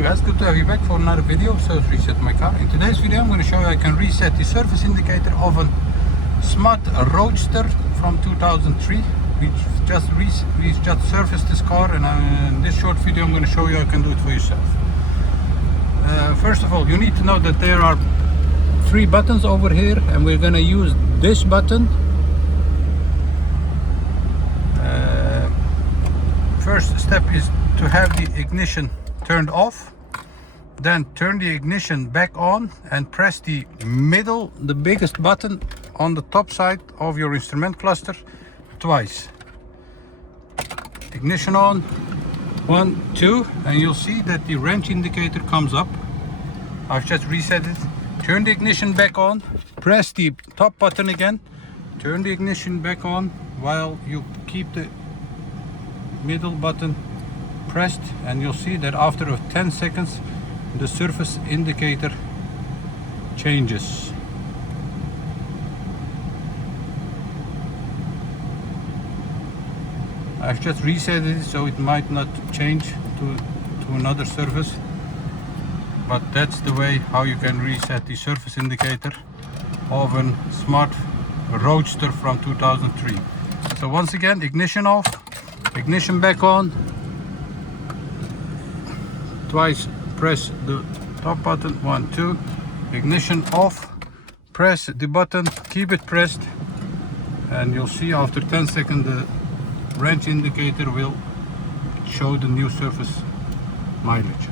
Hello guys, good to have you back for another video. So let's reset my car. In today's video I'm going to show you I can reset the service indicator of a smart Roadster from 2003. We just serviced this car, and in this short video I'm going to show you how you can do it for yourself. First of all, you need to know that there are 3 buttons over here, and we're going to use this button. First step is to have the ignition turned off, then turn the ignition back on and press the biggest button on the top side of your instrument cluster twice. Ignition on, 1, 2, and you'll see that the range indicator comes up. I've just reset it. Turn the ignition back on, press the top button again, turn the ignition back on while you keep the middle button pressed, and you'll see that after 10 seconds the surface indicator changes. I've just reset it, so it might not change to another surface, but that's the way how you can reset the surface indicator of a smart Roadster from 2003. So once again, ignition off, ignition back on, twice press the top button, 1, 2, ignition off, press the button, keep it pressed, and you'll see after 10 seconds the range indicator will show the new surface mileage.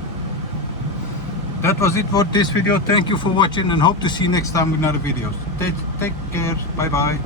That was it for this video. Thank you for watching and hope to see you next time with another videos. Take care, bye bye.